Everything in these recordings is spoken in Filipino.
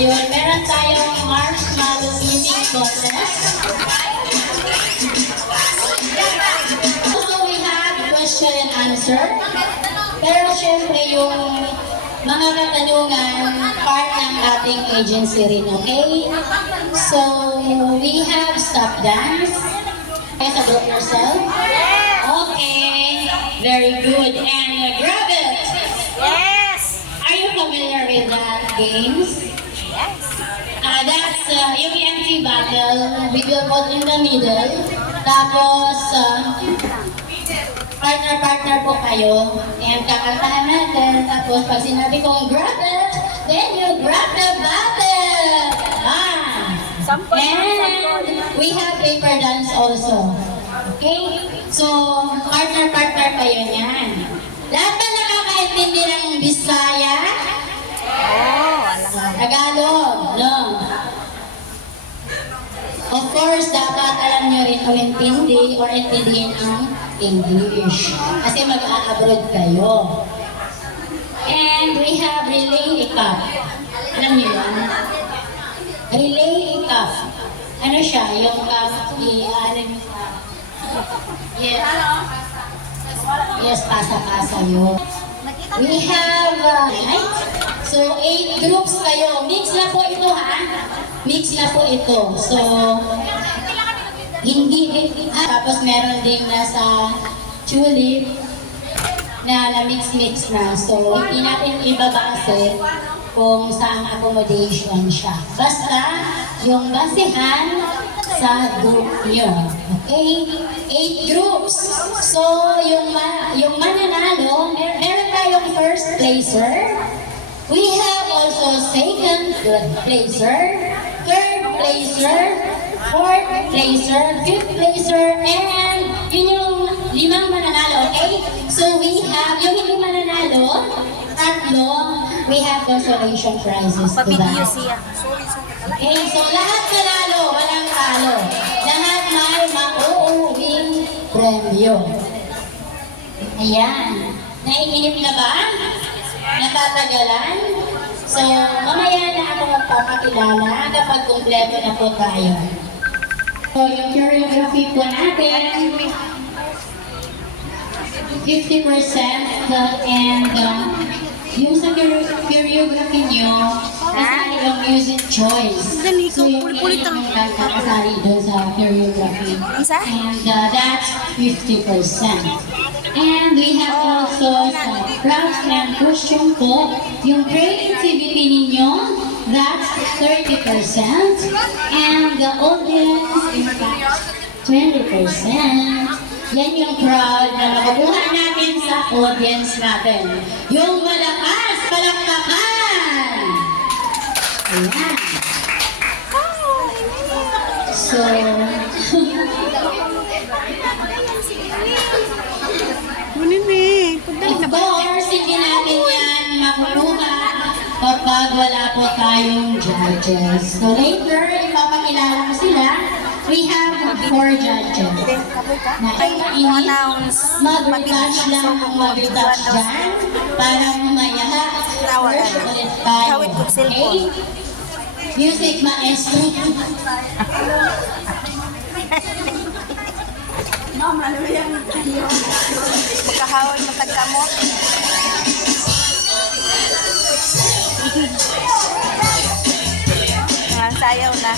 Ayun, meron tayong marshmallow eating contest. Also, we have question and answer. Pero syempre yung mga katanungan, part ng ating agency rin, okay? So, we have stop dance. Guys, group yourself. Okay, very good. And grab it. Yes! Are you familiar with that games? Yes! That's yung empty battle. We will put in the middle. Tapos, partner-partner po kayo. And kakantahan natin. Tapos, pag sinabi kong grab it, then you grab the battle. And we have paper dance also. Okay? So, partner-partner kayo niyan. Lahat ba nakakaintindi ng Bisaya? Tagalog, no? Of course, dapat alam nyo rin umintindi or intindihin ang English. Kasi mag-a-abroad kayo. And we have relay cup. Alam nyo yun? Relay cup. Ano siya? Yung cup, ano nyo sa... Yes. Yes, pasa-pasa yun. We have, right? So, 8 groups kayo. Mix na po ito, ha? Mix na po ito. So, hindi, tapos meron din nasa tulip na mix-mix na. So, hindi natin ibabase kung saan accommodation siya. Basta, yung basehan sa group nyo. Okay? 8 groups. So, yung mananalo, meron tayong first placer. We have also second placer, third placer, fourth placer, fifth placer, and yun yung 5 mananalo, okay? So, we have, yung hindi mananalo, 3, we have consolation prizes to Pabidyo that. siya. Okay, so lahat panalo, walang talo. Lahat may mauuwing premyo. Ayan. Naiinip na ba? Natatagalan? So, mamaya na ako magpapakilala kapag kumpleto na po tayo. So, yung choreography po natin, 50% and yung sa choreography nyo, kasali yung music choice. So yung kasali doon sa choreography. And that's 50%. And we have also sa crafts and costume po, yung creativity ninyo, that's 30%. And the audience, in fact, 20%. Yan yung crowd na makukuha natin sa audience natin. Yung malakas, palakpakan! Ayan. So, of course, hindi natin yan makukuha kapag wala po tayong judges. So later, ipapakilala ko sila. We have 4 judges. Na inis, mag-retouch lang ang mag-retouch dyan para mamaya first ulit tayo. Okay? Music maestro. Magkahawag ng tagkamot. Ang sayaw na.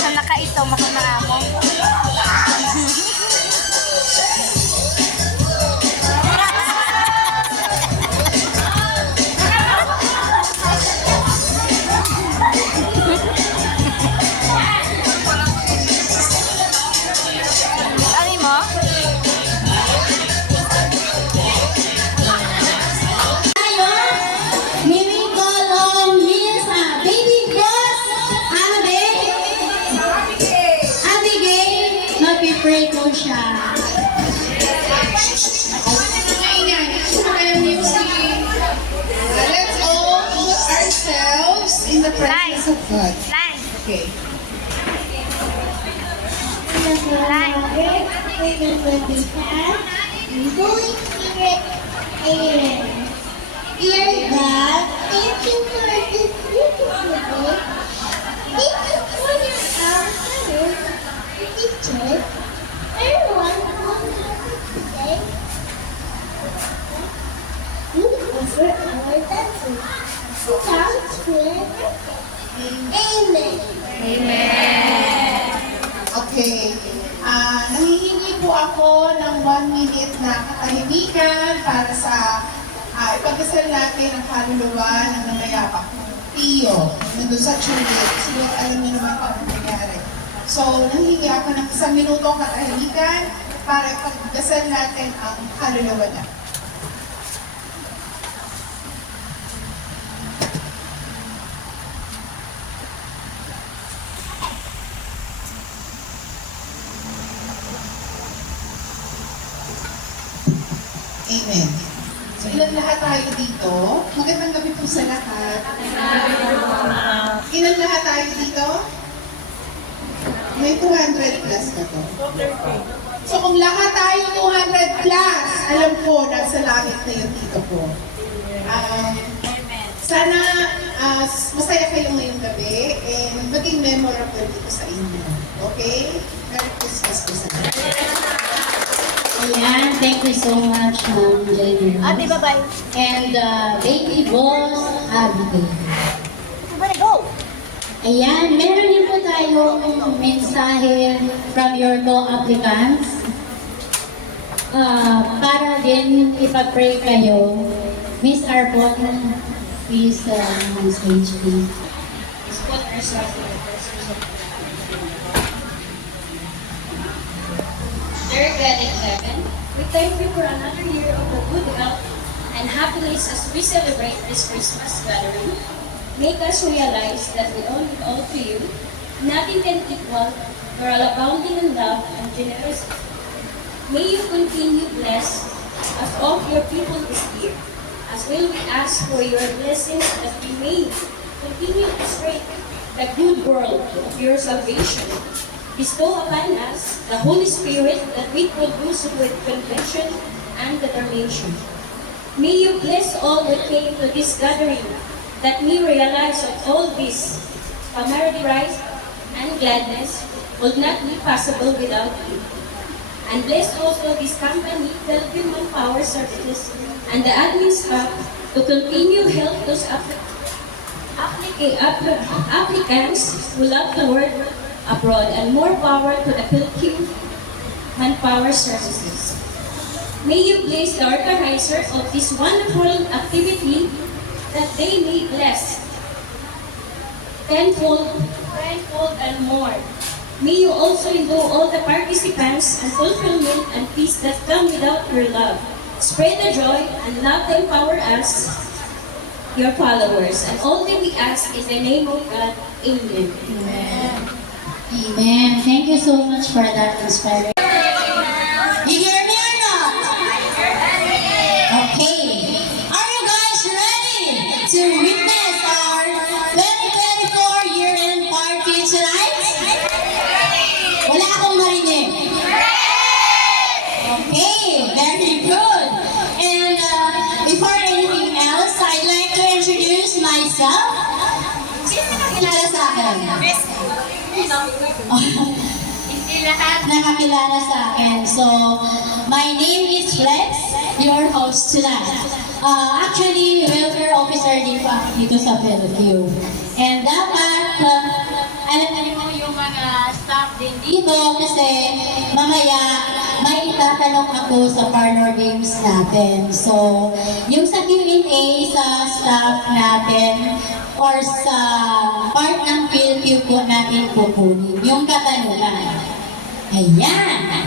Ang nakaitaw, makunaa mo. Ano mo? Pray ko siya. Let's all put ourselves in the presence of God. Line. Okay. Holy Spirit, Amen. Dear God, thank you for this beautiful day. Thank you for your parents, teachers, everyone who has today. You offer our blessing. To God's will. Amen. Okay. Nangihingi po ako ng 1 minute na katahimikan para sa ipagdasal natin ang kaluluwa ng namayapa. Tio, nandun sa tulip. Siguro alam niyo naman kung ano nangyari. So, nangihingi ako ng 1 minutong katahimikan para ipagdasal natin ang kaluluwa niya. Amen. So, ilan lahat tayo dito? Magandang gabi po sa lahat. Ilan lahat tayo dito? May 200 plus na to. So, kung lahat tayo 200 plus, alam ko, nasa langit na yun dito po. Sana masaya kayo ngayong gabi and maging memorable dito sa inyo. Okay? Merry Christmas po sa lahat. Ayan, thank you so much, Ma'am Jenny. Ate, bye-bye. And baby boss, Abigail. Everybody go! Ayan, meron din po tayong mensahe from your co-applicants. Para din ipag-pray kayo. Miss Arbon, please on stage, please. Let's put ourselves in the presence of God. Dear God in heaven, we thank you for another year of the good health and happiness as we celebrate this Christmas gathering. Make us realize that we owe it all to you, nothing can equal your all abounding in love and generosity. May you continue bless as all your people this year, as well we ask for your blessings that we may continue to spread the good world of your salvation. Bestow upon us the Holy Spirit that we produce with conviction and determination. May you bless all who came to this gathering, that we realize that all this camaraderie and gladness would not be possible without you. And bless also this company, Philippine Manpower Services, and the admin staff to continue help those applicants who love to work abroad, and more power to the Philippine Manpower Services. May you bless the organizer of this wonderful activity, that they may bless tenfold and more. May you also endue all the participants and fulfillment and peace that come without your love. Spread the joy and love to empower us, your followers. And all that we ask in the name of God. Amen. Amen. Thank you so much for that inspiring. You hear me or not? Okay. Are you guys ready to witness our 2024 year-end party tonight? Wala akong marinig. Okay, very good. And before anything else, I'd like to introduce myself. Sino nakilala sa akin? Hindi lahat. Nakakilala sa akin. So, my name is Flex, your host tonight. Actually, welfare officer din pa dito sa Bellevue. And dapat, alam niyo mo yung mga staff din dito kasi mamaya may itatanong ako sa parlor games natin. So, yung sa Q&A sa staff natin, or sa part ng PLQ po natin kukunin, yung katanungan. Ayan!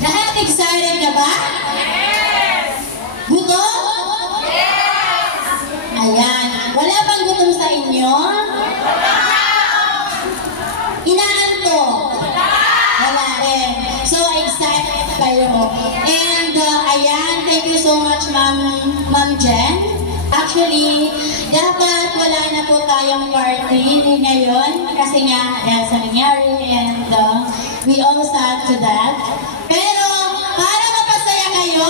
Lahat excited na ba? Yes! Gutom? Yes! Ayan. Wala bang gutom sa inyo? Inaantok? Wala rin. So excited kayo. And ayan, thank you so much Ma'am Jen. Actually, dapat wala na po tayong party ngayon kasi nga dahil sa nangyari and we all sad to that. Pero para mapasaya kayo,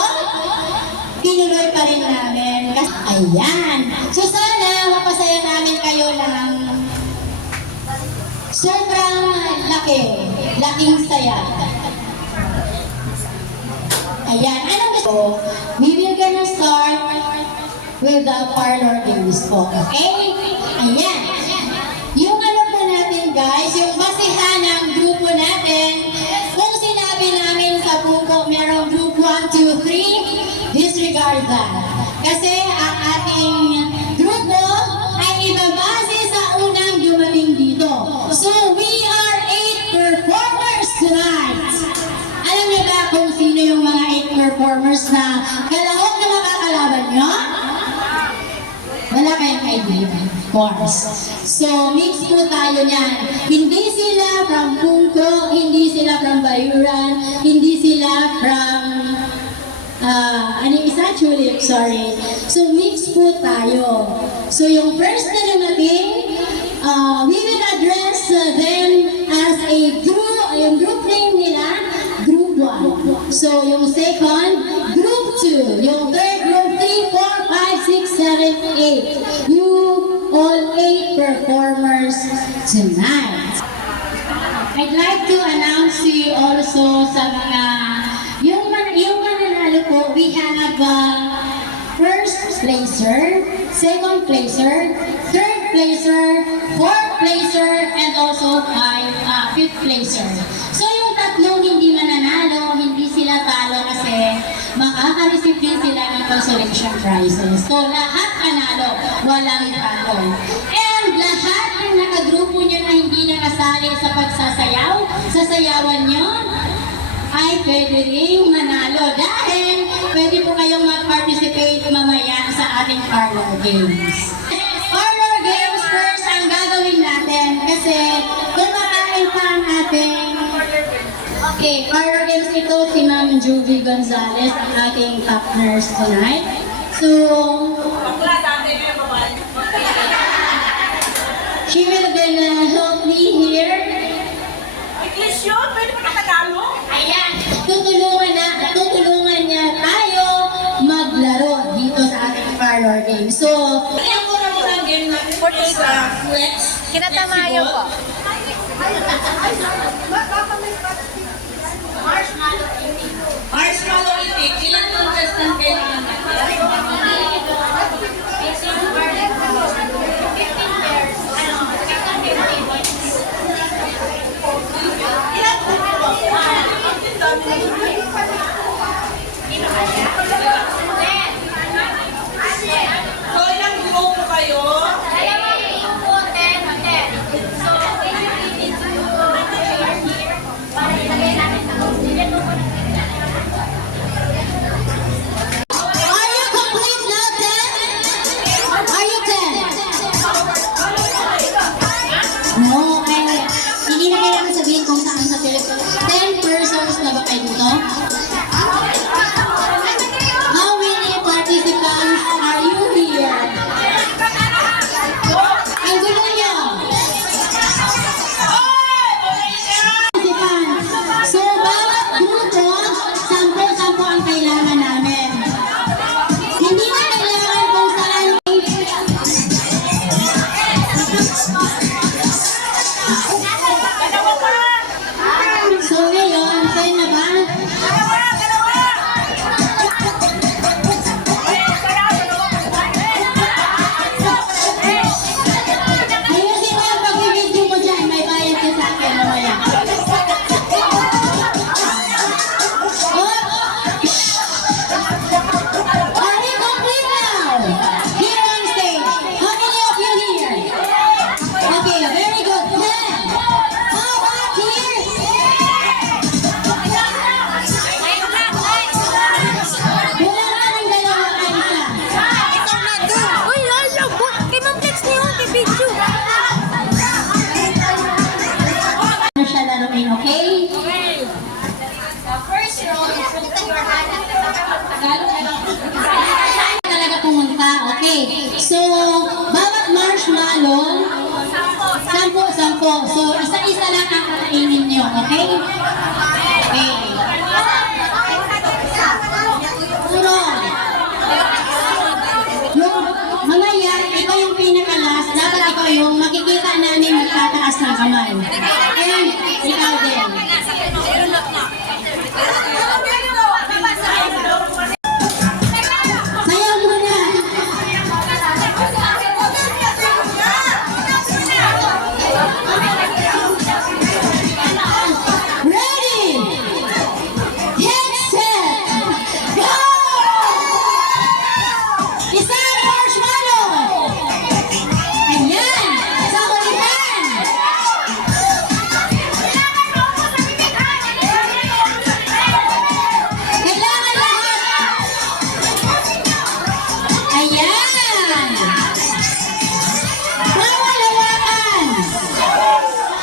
itutuloy pa rin namin. Ayan. So sana mapasaya namin kayo ng sobrang laking saya. Ayan. Ano gusto? We will gonna start with the parlor games po. Okay? Ayan. Yung ano po natin guys, yung basihan ng grupo natin, kung sinabi namin sa buko, merong group 1, 2, 3, disregard that. Kasi ang ating grupo ay ibabase sa unang dumating dito. So we are 8 performers tonight. Alam niyo ba kung sino yung mga 8 performers na kalahok na makakalaban nyo? Wala kayong idea, of course. So, mix po tayo niyan. Hindi sila from Pungko, hindi sila from Bayuran, hindi sila from, ano yung isa? Tulip, sorry. So, mix po tayo. So, yung first na dumating, we will address them as a group, yung group name nila, Group 1. So, yung second, Group 2. Yung third, Group 3, 4, 5, 6, 7, 8. You all 8 performers tonight. I'd like to announce to you also sa mga, yung mananalo po, we have first placer, second placer, third placer, fourth placer, and also fifth placer. So yung tatlong hindi mananalo, hindi sila talo kasi makaka-receive din sila ng consolation prizes. So lahat panalo, walang talo. And lahat ng nakagrupo nyo na hindi nakasali sa pagsasayaw, sa sayawan nyo, ay pwede rin manalo dahil pwede po kayong mag-participate mamaya sa ating parlor games. Parlor games first ang gagawin natin kasi kumakain pa ang ating parlor games ito si Ma'am Juvie Gonzalez, ang ating top nurse tonight. So, she will gonna help me here. English yun? Pwede pa nakatalo? Ayan, tutulungan niya tayo maglaro dito sa ating parlor game. So, Ayan po na muna ang game natin sa flex. Kinatamayo po. Marshmallow itik. Ilang contestant kailangan natin? So, ilang grupo kayo? are you complete now, 10? Are you 10? No, hindi na kailangan sabihin kung saan sa Pilipinas. 10 persons na ba kayo dito? How many participants are you here? Ang gulo niyo. Participants. So, bawat grupo, 10 ang kailangan namin. Hindi na kailangan kung saan. So, ngayon, kayo na ba? Ayusin mo yung pag-video mo dyan. May bayad ka sa akin mamaya. Are we complete now? Here on stage. How many of you here? Okay, very good. 10. How about here? Wala ka ng dalawa ay isa. Uy, lalo! Kay Ma'am Flex niyo, kay Bidyo. Ano siya laruin, okay? First round, put your hand at the Talaga pumunta, okay. So, bawat marshmallow, 10. So, isa-isa lang ang kakainin nyo, okay? Okay. Puro. yung makikita namin magtataas ng kamay. And ikaw din. Sayaw muna. Ready? Get set! Go! Isang marshmallow! Ayan! Sa kulitan! Kailangan lahat! Ayan! Bawal hawakan!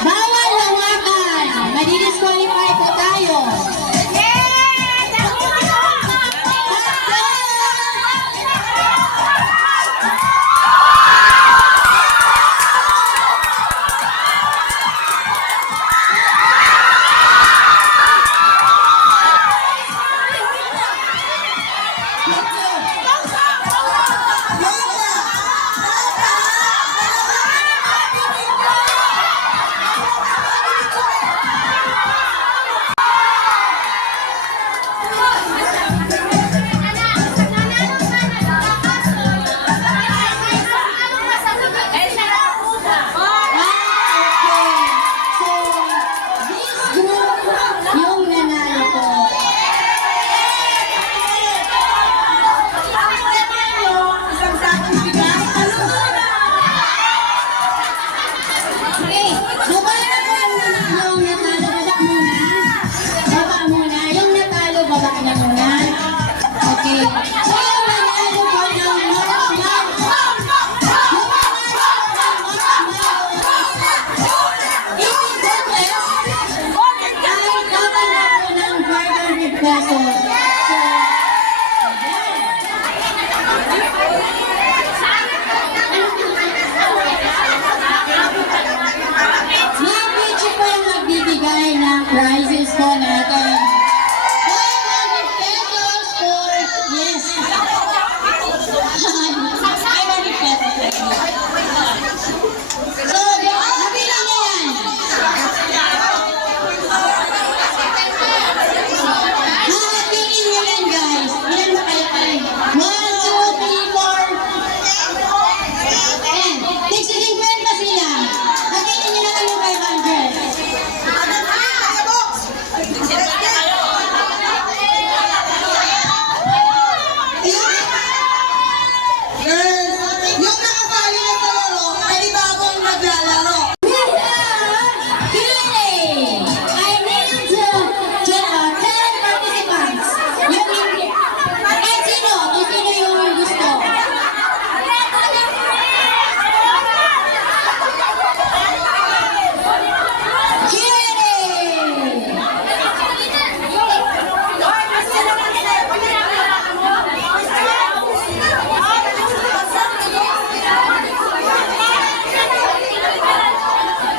Bawal hawakan! Madi-disqualify po tayo. So, this group, yung nanalo po. Okay, baba na po yung natalo, baba muna. Baba muna. Yung natalo, baba na muna. Okay. So, yung nanalo po ng pesos. May video po yung magbibigay ng prizes po natin. 500 pesos for, yes. 500 pesos. So, nabili niya yan. Hahatingin nyo yan, guys. Ilan ba kayo kayo? 1, 2, 3, 4. 10. Tigsilin kwenta sila. Hatingin nyo na kami 500. Yung nakasali na sa laro, pwede ba akong maglalaro? We have Q&A. I need to 10 participants. Sino? Kung sino yung gusto?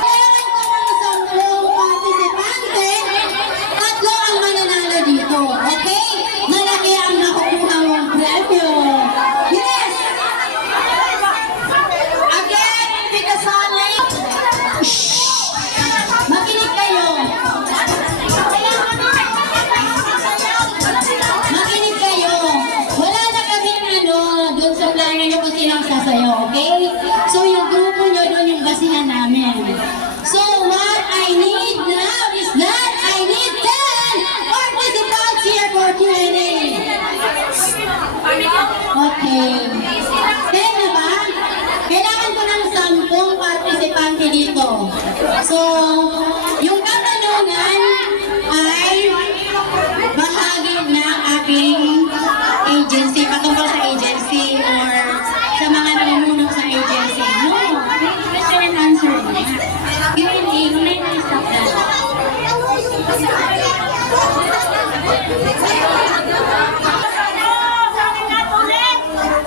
Kailangan ko ng 10 participante. Tatlo ang mananalo dito. Okay? Malaki ang nakukuha mong premyo. Yes! Again, pikasali. Shhh! Makinig kayo. Makinig kayo. Wala na kaming doon sa plano nyo kung sino ang sasayaw, okay? So yung grupo nyo doon yung basihan namin. So what I need now is that I need 10 participants here for Q&A. Okay. 10 na ba? Kailangan ko ng 10 participante dito. So, yung katanungan ay bahagi ng aking agency, patungkol sa agency or sa mga namumuno sa agency. No, question and answer. Q&A, may na-stop na.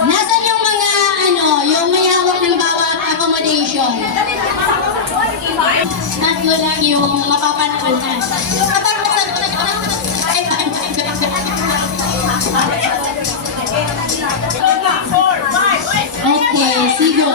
Nasaan yung mga yung may hawak ng bawat accommodation? Tatlo lang yung mapapanakunan. Okay, sige.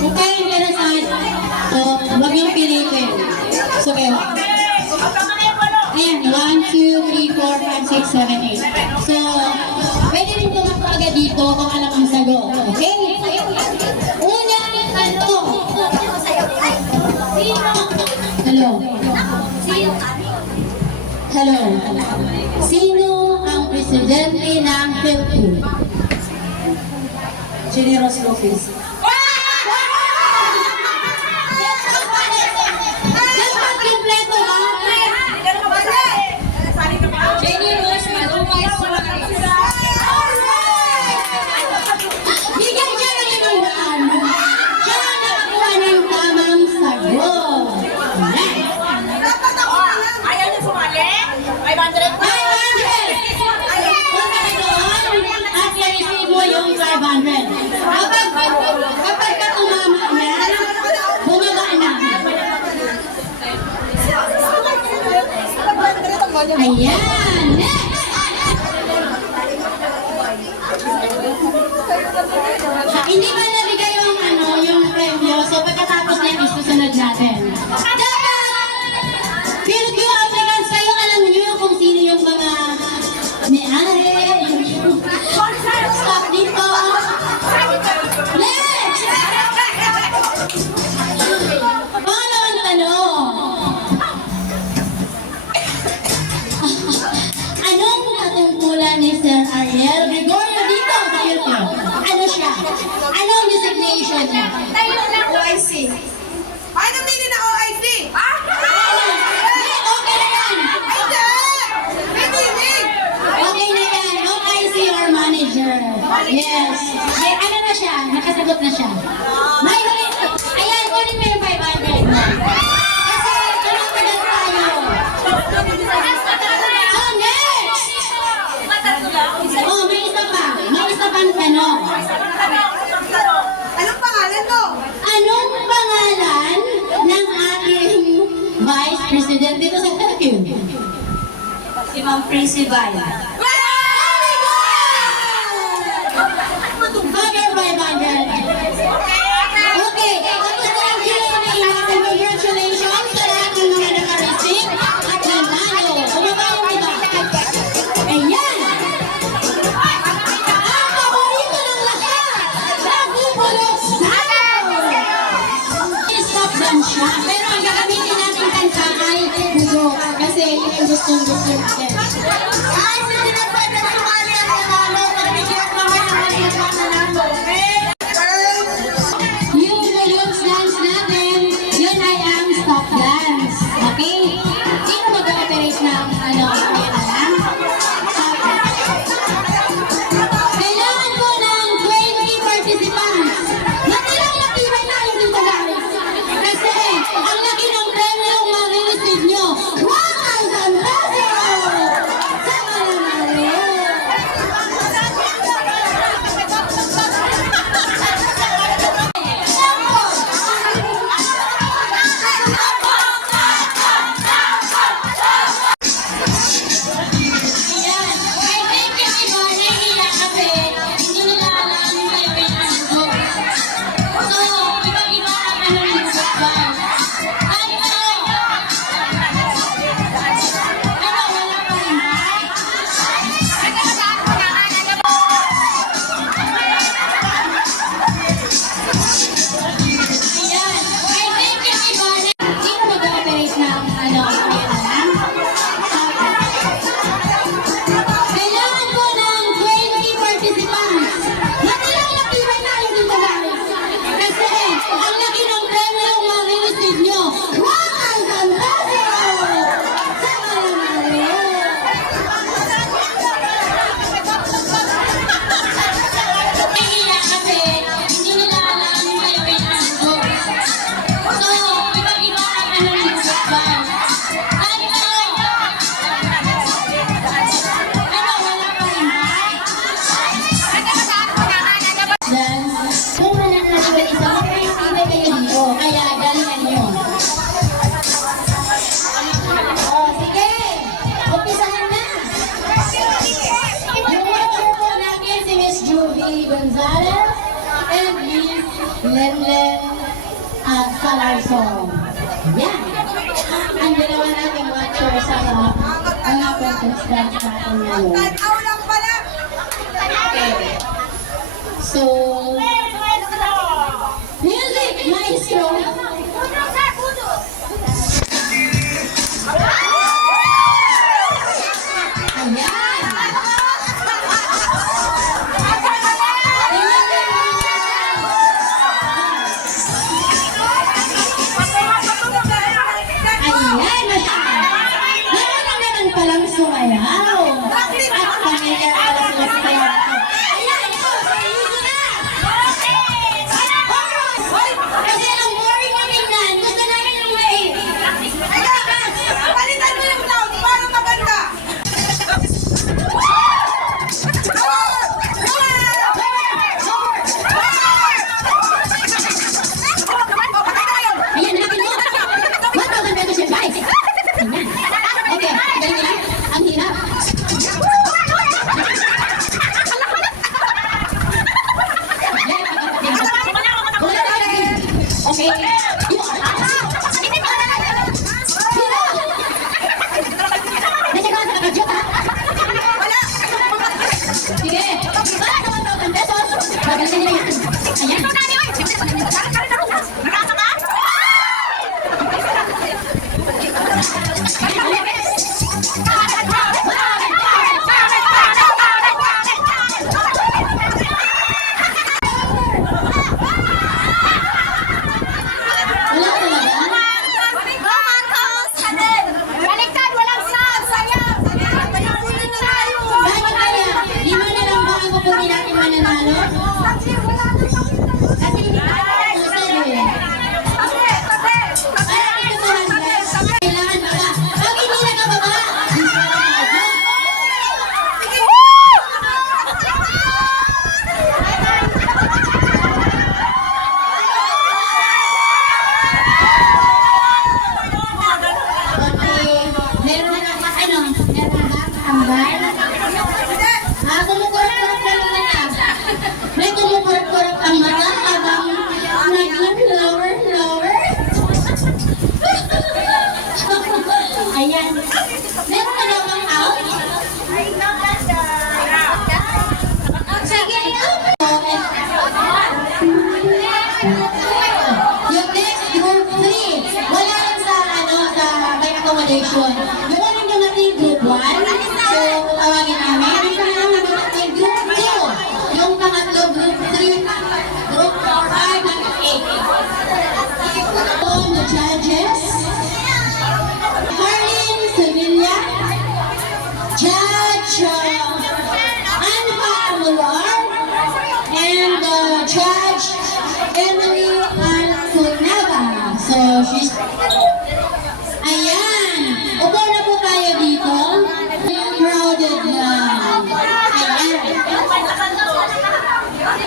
Kung kayo interesad, so, huwag niyong pilitin. So, kayo. Ayan, 1, 2, 3, 4, 5, 6, 7, 8. So, pwede rin tumakbo agad dito kung alam ang sagot. Okay? Unang tanong. Hello. Hello. Sino ang presidente ng Philippines? General Lopez. Dapat kompleto ha? Jenny Rose Marumay Suarez. Bigyan siya ng inulan. Siya ang nakakuha ng tamang sagot. Next. Ayaw niyo sumali? 500 pa. 500! Punta ka doon at i-receive mo yung 500. Kapag ka tumama na, bumaba na. Ayan! Next! Hindi ba nabigay yung premyo? So pagkatapos na yung susunod natin. Philippine applicants, kayo alam niyo kung sino yung mga may-ari, yung staff dito. Next! Pangalawang tanong. Anong katungkulan ni Sir Ariel Gregorio dito sa Philippines? Ano siya? Anong designation niya? OIC. Ay, namili na OIC! Okay na yan. Okay na yan. OIC or manager. Yes. Ay, ano na siya? Nakasagot na siya. May huli. Ayan, kunin mo yung 500 mo. Kasi, tumapagal tayo. So, next! Oh, may isa pa. May isa pang tanong. Anong pangalan mo? Anong pangalan ng ating Vice President dito sa Philippines? Si Ma'am Principal. Very good! Over 500. Okay, tapos na ang Q&A natin. Congratulations sa lahat ng mga nakareceive at nanalo. Bumaba yung iba. Ayan! Ang paborito ng lahat! Nagbubulos tayo! Stop dyan siya. Pero ang gagamitin natin kanta ay bugo. Kasi yun ang gusto natin. Ay, hindi na pwede sumali ang nanalo. Nagbigyan naman naman yung nanalo. Yung balloons dance natin, yun ay ang stop dance. Okay? Sino mag-operate ng ayan na? Kailangan ko ng 20 participants. Matilang matibay tayo dito guys. Kasi ang laki ng premyo yung ma-receive nyo. 1,000 pesos! Sama naman. Ayan. I think yung iba nahihiya kasi hindi nila alam yung pinakasagot. So, iba-iba ang ano ng sagot. Ano? Wala pa rin ba? Ayan. I think yung iba sino mag-operate ng ayan na? Kailangan ko ng 20 participants. Matilang matibay tayo dito guys. Kasi ang laki ng premyo yung ma-receive nyo. 1,000 pesos! Sama naman. Nahihiya kasi hindi nila alam yung pinakasagot. So, iba-iba ang ano ng sagot. Ano? Wala pa rin ba? Dance. Kung mananatibay isa, magkakasibay kayo dito. Kaya galingan nyo. Sige. Umpisahan na. Yung watcher po natin si Miss Judy Gonzalez and Miss Lenlen at Salar Song. Yan. Ang dalawa natin watcher sa mga contestants natin ngayon. Tanaw lang pala. Okay. So, music maestro. Ayan. Ayan na siya. Meron naman palang sumayaw. At pamilya pala sila sa kaya. Ayan, ito. Easy na. Kasi ang boring na tingnan. Gusto namin yung may... Palitan mo yung sound para maganda. Ayan, hanapin mo. 1,000 pesos yung prize. Ayan. Okay, galing nila. Ang hirap. Okay. Yung Nasa ka sa kadyo ka? Sige. Para sa 1,000 pesos. Babalikan nila yan. Ayan. Wala talaga? Baliktad, walang sound. Sayang. Bakit kaya? Lima na lang ba ang kukunin natin mananalo? Kasi hindi ka posted eh. Kaya dito sa handbag, kailangan baba. Pag hindi nakababa, okay, meron na meron ba handbag? Kumukurap-kurap lang na. May kumukurap-kurap ang mata habang nag-lower. Ayan. Meron na daw ang out? Sige, yung next group 3, wala rin sa may accommodation. Yung unang dumating group 1, so tawagin namin. Yung pangalang dumating group 2, yung pangatlo group 3, group 4, 5, and 8. The judges, Harleen Sevilla, Judge Anfa Amular, and Judge Emily Alcunava. So, she's... Ayan! Upo na po tayo dito. Crowded na. Ayan.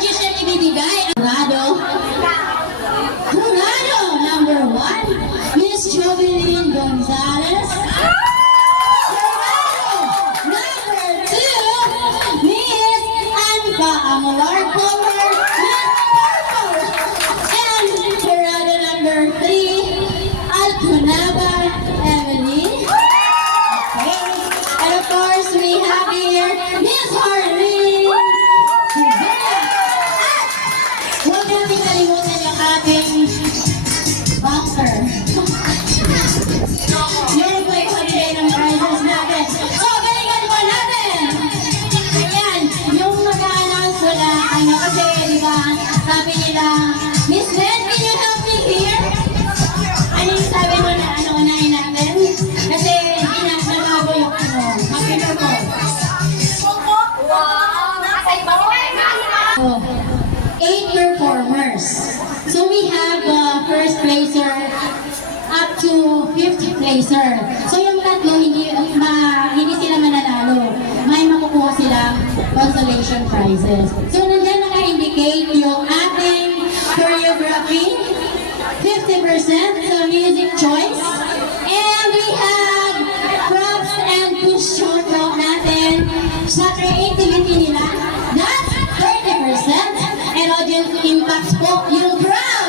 Siya ibibigay ang Jurado number 1, Miss Jovelyn Gonzalez. Jurado number 2, Miss Anfa Amular. Miss Purple. And Jurado number 3, Alcunaba Emily. Okay. And of course, we have here Miss Harleen Sevilla. At huwag natin kalimutan yung ating boxer. Yung may pagbigay ng prizes natin. So, galingan po natin. Ayan, yung mag-a-announce wala, kasi, di ba, sabi nila, Miss Len, can you help me here? Ano yung sabi mo na unahin natin? Kasi, hindi na nagbago yung computer ko. Oh, 8 performers. So we have first placer up to 50th placer. So yung tatlo, hindi sila mananalo. May makukuha silang consolation prizes. So nandiyan naka-indicate yung ating choreography, 50% sa music choice. And we have props and cushion natin sa creativity nila. That's 30%. And audience impact po yung crowd.